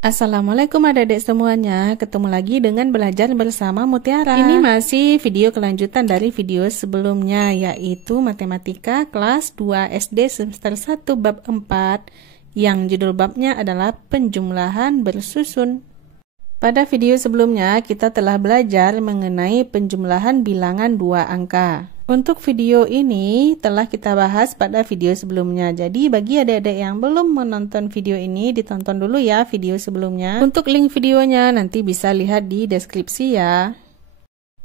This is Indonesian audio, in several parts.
Assalamualaikum adik-adik semuanya, ketemu lagi dengan belajar bersama Mutiara. Ini masih video kelanjutan dari video sebelumnya, yaitu Matematika kelas 2 SD semester 1 bab 4, yang judul babnya adalah penjumlahan bersusun. Pada video sebelumnya, kita telah belajar mengenai penjumlahan bilangan 2 angka. Untuk video ini telah kita bahas pada video sebelumnya. Jadi bagi adik-adik yang belum menonton video ini, ditonton dulu ya video sebelumnya. Untuk link videonya nanti bisa lihat di deskripsi ya.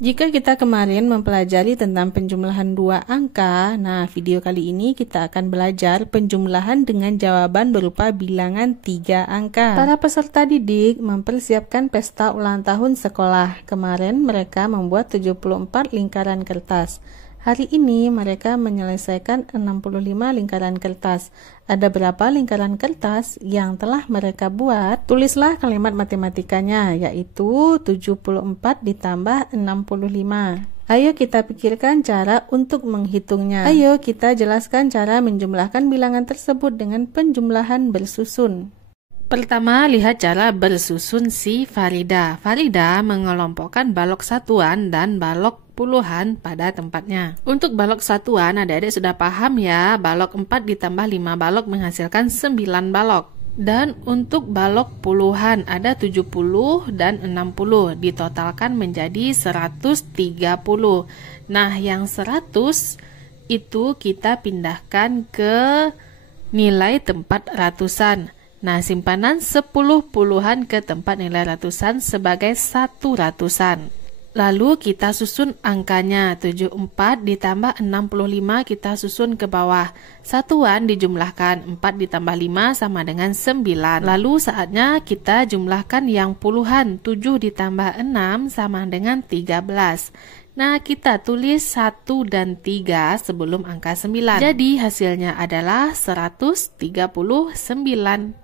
Jika kita kemarin mempelajari tentang penjumlahan 2 angka, nah video kali ini kita akan belajar penjumlahan dengan jawaban berupa bilangan 3 angka. Para peserta didik mempersiapkan pesta ulang tahun sekolah. Kemarin mereka membuat 74 lingkaran kertas. Hari ini mereka menyelesaikan 65 lingkaran kertas. Ada berapa lingkaran kertas yang telah mereka buat? Tulislah kalimat matematikanya, yaitu 74 ditambah 65. Ayo kita pikirkan cara untuk menghitungnya. Ayo kita jelaskan cara menjumlahkan bilangan tersebut dengan penjumlahan bersusun. Pertama, lihat cara bersusun si Farida. Farida mengelompokkan balok satuan dan balok puluhan pada tempatnya. Untuk balok satuan, adik-adik sudah paham ya, balok 4 ditambah 5 balok menghasilkan 9 balok. Dan untuk balok puluhan ada 70 dan 60, ditotalkan menjadi 130. Nah, yang 100 itu kita pindahkan ke nilai tempat ratusan. Nah, simpanan 10 puluhan ke tempat nilai ratusan sebagai 1 ratusan. Lalu kita susun angkanya, 74 ditambah 65 kita susun ke bawah. Satuan dijumlahkan, 4 ditambah 5 sama dengan 9. Lalu saatnya kita jumlahkan yang puluhan, 7 ditambah 6 sama dengan 13. Nah, kita tulis 1 dan 3 sebelum angka 9. Jadi hasilnya adalah 139.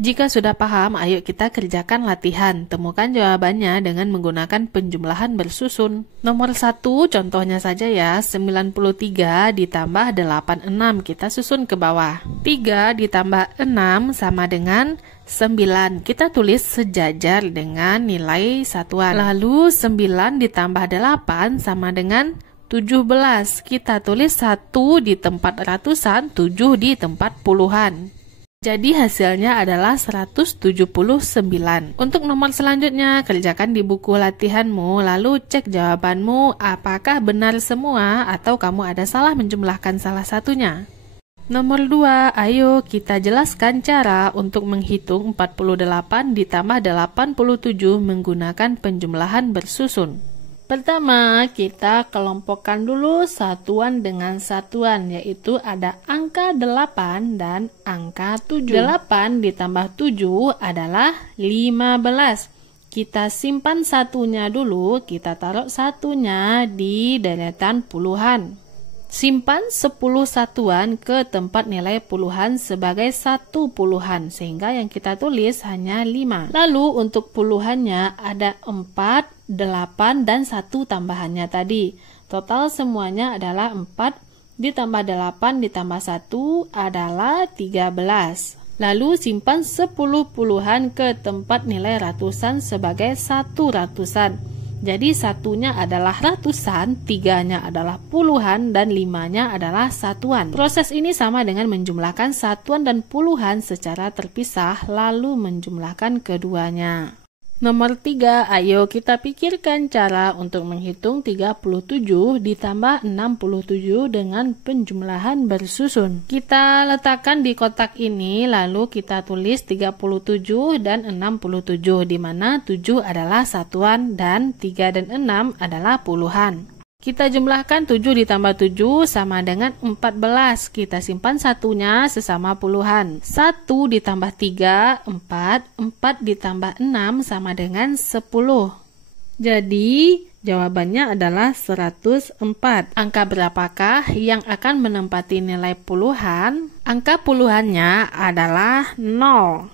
Jika sudah paham, ayo kita kerjakan latihan. Temukan jawabannya dengan menggunakan penjumlahan bersusun. Nomor 1, contohnya saja ya, 93 ditambah 86, kita susun ke bawah. 3 ditambah 6 sama dengan 9, kita tulis sejajar dengan nilai satuan. Lalu 9 ditambah 8 sama dengan 17, kita tulis 1 di tempat ratusan, 7 di tempat puluhan. Jadi hasilnya adalah 179. Untuk nomor selanjutnya, kerjakan di buku latihanmu, lalu cek jawabanmu apakah benar semua atau kamu ada salah menjumlahkan salah satunya. Nomor 2, ayo kita jelaskan cara untuk menghitung 48 ditambah 87 menggunakan penjumlahan bersusun. Pertama, kita kelompokkan dulu satuan dengan satuan, yaitu ada angka 8 dan angka 7. 8 ditambah 7 adalah 15. Kita simpan satunya dulu, kita taruh satunya di deretan puluhan. Simpan 10 satuan ke tempat nilai puluhan sebagai 1 puluhan, sehingga yang kita tulis hanya 5. Lalu untuk puluhannya ada 4, 8, dan 1 tambahannya tadi. Total semuanya adalah 4 ditambah 8 ditambah 1 adalah 13. Lalu simpan 10 puluhan ke tempat nilai ratusan sebagai 1 ratusan. Jadi satunya adalah ratusan, 3-nya adalah puluhan, dan 5-nya adalah satuan. Proses ini sama dengan menjumlahkan satuan dan puluhan secara terpisah, lalu menjumlahkan keduanya. Nomor 3, ayo kita pikirkan cara untuk menghitung 37 ditambah 67 dengan penjumlahan bersusun. Kita letakkan di kotak ini, lalu kita tulis 37 dan 67, di mana 7 adalah satuan dan 3 dan 6 adalah puluhan. Kita jumlahkan 7 ditambah 7 sama dengan 14. Kita simpan satunya sesama puluhan. 1 ditambah 3, 4. 4 ditambah 6 sama dengan 10. Jadi, jawabannya adalah 104. Angka berapakah yang akan menempati nilai puluhan? Angka puluhannya adalah 0.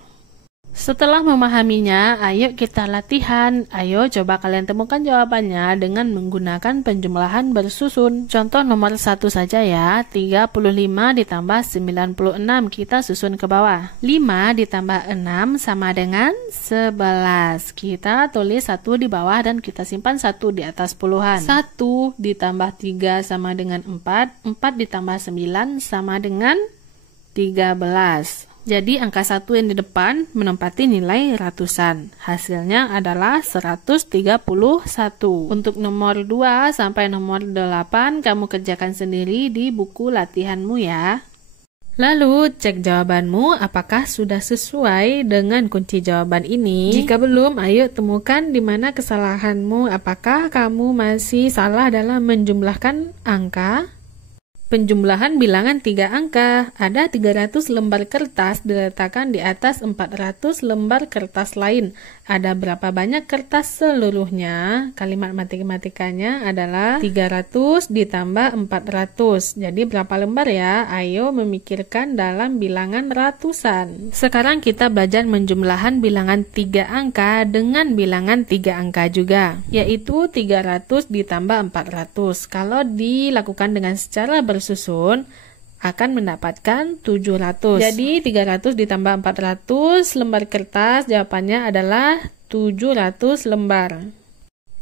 Setelah memahaminya, ayo kita latihan. Ayo coba kalian temukan jawabannya dengan menggunakan penjumlahan bersusun. Contoh nomor 1 saja ya, 35 ditambah 96, kita susun ke bawah. 5 ditambah 6 sama dengan 11. Kita tulis 1 di bawah dan kita simpan 1 di atas puluhan. 1 ditambah 3 sama dengan 4, 4 ditambah 9 sama dengan 13. Jadi angka 1 yang di depan menempati nilai ratusan. Hasilnya adalah 131. Untuk nomor 2 sampai nomor 8 kamu kerjakan sendiri di buku latihanmu ya. Lalu cek jawabanmu apakah sudah sesuai dengan kunci jawaban ini. Jika belum, ayo temukan di mana kesalahanmu. Apakah kamu masih salah dalam menjumlahkan angka? Penjumlahan bilangan 3 angka. Ada 300 lembar kertas diletakkan di atas 400 lembar kertas lain. Ada berapa banyak kertas seluruhnya? Kalimat matematikanya adalah 300 ditambah 400. Jadi berapa lembar ya? Ayo memikirkan dalam bilangan ratusan. Sekarang kita belajar menjumlahan bilangan 3 angka dengan bilangan 3 angka juga, yaitu 300 ditambah 400. Kalau dilakukan dengan secara bersusun akan mendapatkan 700. Jadi 300 ditambah 400 lembar kertas, jawabannya adalah 700 lembar.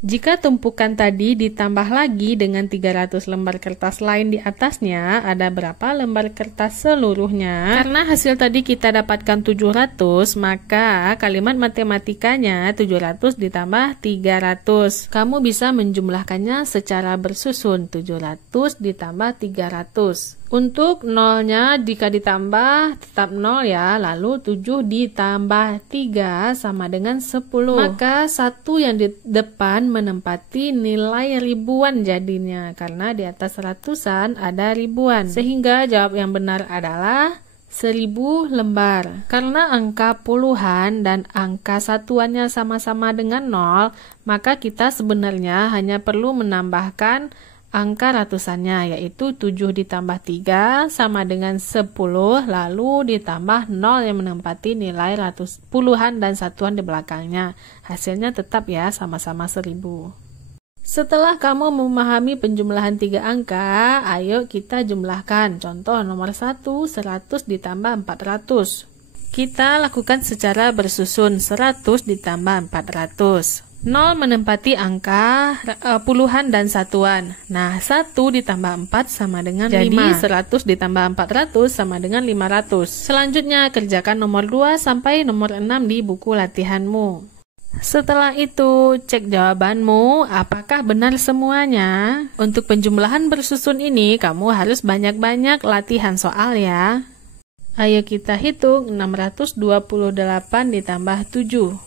Jika tumpukan tadi ditambah lagi dengan 300 lembar kertas lain di atasnya, ada berapa lembar kertas seluruhnya? Karena hasil tadi kita dapatkan 700, maka kalimat matematikanya 700 ditambah 300. Kamu bisa menjumlahkannya secara bersusun, 700 ditambah 300. Untuk nolnya jika ditambah tetap 0 ya, lalu 7 ditambah 3 sama dengan 10. Maka 1 yang di depan menempati nilai ribuan jadinya, karena di atas ratusan ada ribuan. Sehingga jawab yang benar adalah 1000 lembar. Karena angka puluhan dan angka satuannya sama-sama dengan 0, maka kita sebenarnya hanya perlu menambahkan angka ratusannya, yaitu 7 ditambah 3 sama dengan 10, lalu ditambah 0 yang menempati nilai puluhan dan satuan di belakangnya. Hasilnya tetap ya sama-sama 1000. Setelah kamu memahami penjumlahan 3 angka, ayo kita jumlahkan. Contoh nomor 1, 100 ditambah 400. Kita lakukan secara bersusun, 100 ditambah 400. 0 menempati angka puluhan dan satuan. Nah, 1 ditambah 4 sama dengan 5. Jadi 100 ditambah 400 sama dengan 500. Selanjutnya kerjakan nomor 2 sampai nomor 6 di buku latihanmu. Setelah itu, cek jawabanmu apakah benar semuanya. Untuk penjumlahan bersusun ini, kamu harus banyak-banyak latihan soal ya. Ayo kita hitung 628 ditambah 7.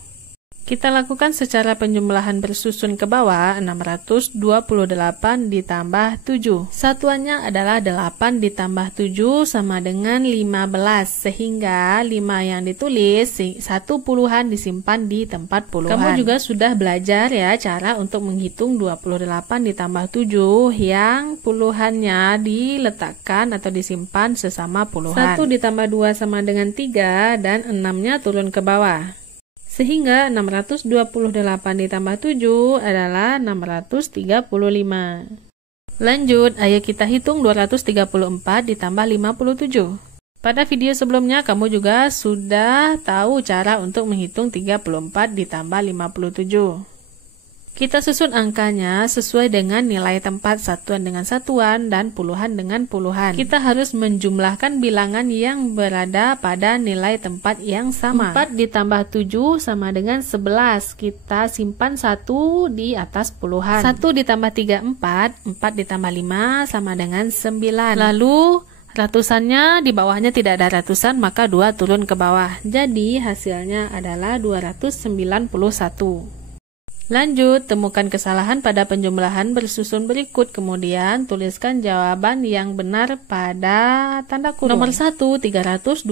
Kita lakukan secara penjumlahan bersusun ke bawah, 628 ditambah 7. Satuannya adalah 8 ditambah 7 sama dengan 15, sehingga 5 yang ditulis, 1 puluhan disimpan di tempat puluhan. Kamu juga sudah belajar ya cara untuk menghitung 28 ditambah 7 yang puluhannya diletakkan atau disimpan sesama puluhan. 1 ditambah 2 sama dengan 3 dan 6-nya turun ke bawah. Sehingga 628 ditambah 7 adalah 635. Lanjut, ayo kita hitung 234 ditambah 57. Pada video sebelumnya kamu juga sudah tahu cara untuk menghitung 34 ditambah 57. Kita susun angkanya sesuai dengan nilai tempat, satuan dengan satuan, dan puluhan dengan puluhan. Kita harus menjumlahkan bilangan yang berada pada nilai tempat yang sama. 4 ditambah 7 sama dengan 11. Kita simpan 1 di atas puluhan. 1 ditambah 3, 4. 4 ditambah 5 sama dengan 9. Lalu ratusannya di bawahnya tidak ada ratusan, maka 2 turun ke bawah. Jadi hasilnya adalah 291. Lanjut, temukan kesalahan pada penjumlahan bersusun berikut, kemudian tuliskan jawaban yang benar pada tanda kurung. Nomor 1, 327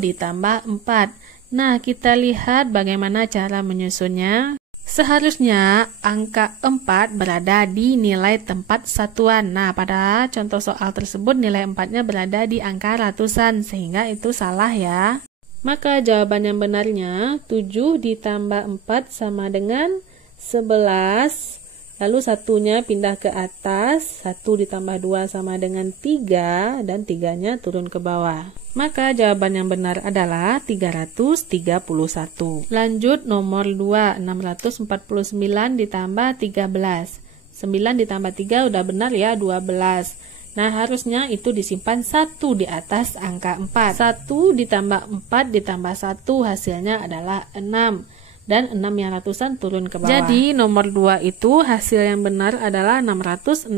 ditambah 4. Nah, kita lihat bagaimana cara menyusunnya. Seharusnya angka 4 berada di nilai tempat satuan. Nah, pada contoh soal tersebut nilai 4-nya berada di angka ratusan, sehingga itu salah ya. Maka jawaban yang benarnya 7 ditambah 4 sama dengan 11. Lalu satunya pindah ke atas, 1 ditambah 2 sama dengan 3, dan 3-nya turun ke bawah. Maka jawaban yang benar adalah 331. Lanjut nomor 2, 649 ditambah 13. 9 ditambah 3 udah benar ya, 12. Nah, harusnya itu disimpan 1 di atas angka 4. 1 ditambah 4 ditambah 1 hasilnya adalah 6. Dan 6 yang ratusan turun ke bawah. Jadi nomor 2 itu hasil yang benar adalah 662.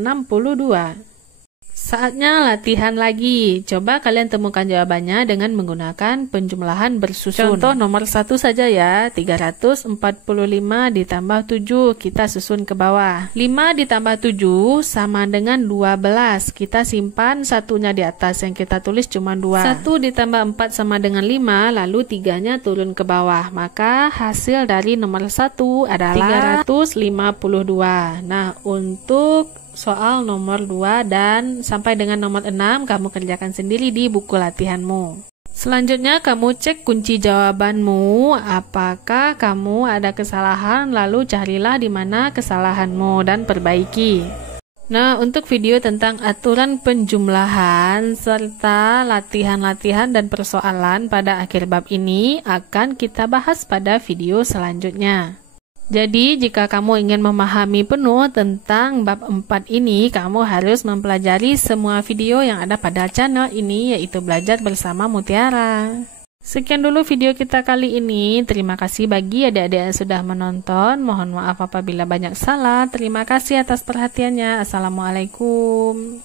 Saatnya latihan lagi. Coba kalian temukan jawabannya dengan menggunakan penjumlahan bersusun. Contoh nomor 1 saja ya. 345 ditambah 7. Kita susun ke bawah. 5 ditambah 7 sama dengan 12. Kita simpan satunya di atas, yang kita tulis cuma 2. 1 ditambah 4 sama dengan 5. Lalu 3-nya turun ke bawah. Maka hasil dari nomor 1 adalah 352. Nah, untuk soal nomor 2 dan sampai dengan nomor 6 kamu kerjakan sendiri di buku latihanmu. Selanjutnya kamu cek kunci jawabanmu, apakah kamu ada kesalahan, lalu carilah di mana kesalahanmu dan perbaiki. Nah, untuk video tentang aturan penjumlahan serta latihan-latihan dan persoalan pada akhir bab ini akan kita bahas pada video selanjutnya. Jadi, jika kamu ingin memahami penuh tentang bab 4 ini, kamu harus mempelajari semua video yang ada pada channel ini, yaitu Belajar Bersama Mutiara. Sekian dulu video kita kali ini. Terima kasih bagi adik-adik yang sudah menonton. Mohon maaf apabila banyak salah. Terima kasih atas perhatiannya. Assalamualaikum.